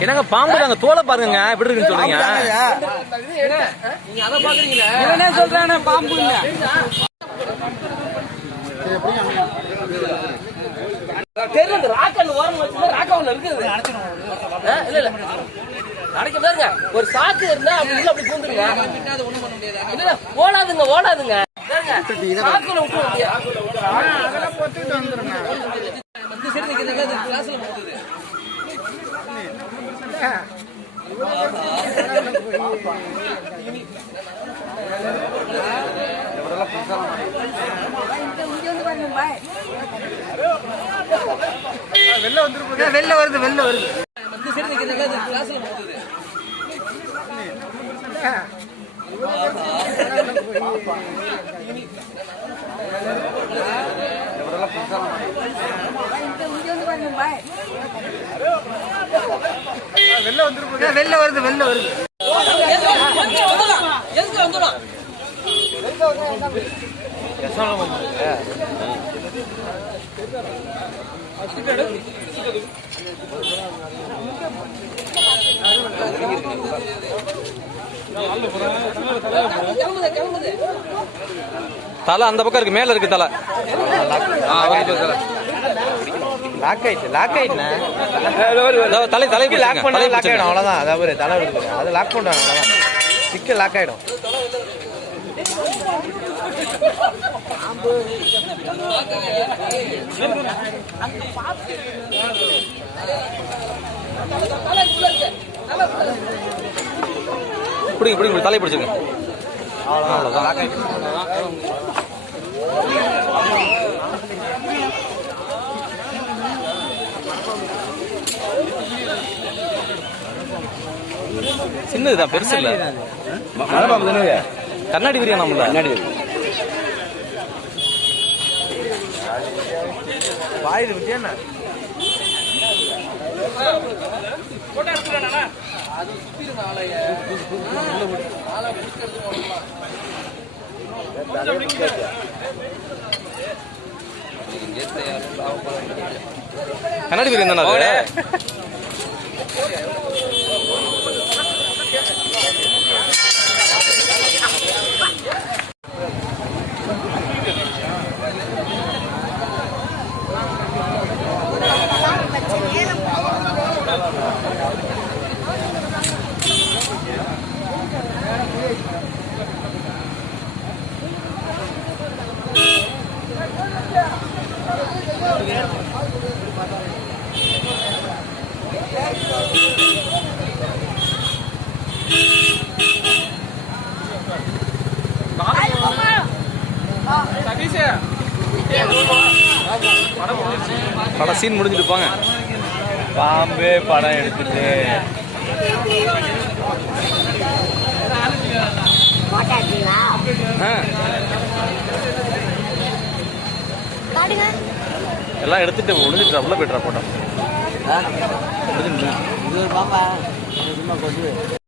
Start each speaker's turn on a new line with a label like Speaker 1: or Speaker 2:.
Speaker 1: என்னங்க பாம்பு தாங்க தோலை பாருங்க எப்படி இருக்குன்னு சொல்றீங்க?
Speaker 2: நீங்க அதை பாக்குறீங்களா
Speaker 3: இவனே சொல்றானே பாம்பு இல்ல
Speaker 2: தெரியல இந்த ராக்கல் ஓரம் வச்சுதான் ராக்கா ஒண்ணு இருக்குது. ஆ, இல்ல இல்ல. அடைக்க பாருங்க ஒரு சாக்கு இருந்தா அப்படி உள்ள அப்படி பூந்துருங்க. இல்ல இல்ல ஓடாதுங்க ஓடாதுங்க. பாருங்க, சாக்குல விட்டு? இந்த சைடு நிக்கிறதுல
Speaker 3: வெளில வருது வெளில வருது
Speaker 2: இந்த கிளாஸ்ல போகுது.
Speaker 3: வெளில வருது வெளில வருது
Speaker 1: தலை அந்த பக்கம் இருக்கு மேல இருக்கு தலை.
Speaker 4: லாக் ஆயிடுச்சு லாக் ஆயிடுண்ணே
Speaker 1: இதோ தலை தலை
Speaker 4: லாக் பண்ணா லாக் ஆயிடும் அவ்வளவுதான். அதாவது தலை இருக்குது அது லாக் பண்ணுவாங்க அவ்வளவுதான். சிக்க லாக் ஆயிடும்.
Speaker 1: பிடிங்க பிடிங்க தலை பிடிச்சுங்க
Speaker 4: அவ்வளவுதான். லாக்
Speaker 1: சின்னதுதான் பெருசு இல்ல. கண்ணாடி விரியா நம்மள கண்ணாடி
Speaker 4: வாயுது விட்டியா
Speaker 1: கண்ணாடி விரியம் தானே அது? படம் சீன் முடிஞ்சிட்டு போங்க.
Speaker 4: பாம்பே படம் எடுத்துட்டு.
Speaker 1: எல்லாம் எடுத்துட்டு முடிஞ்சிட்டு உள்ள போயிட்டுறா போட்டோம். முடிஞ்சிட்டு
Speaker 3: இது ஒரு பாம்பா சும்மா கொண்டு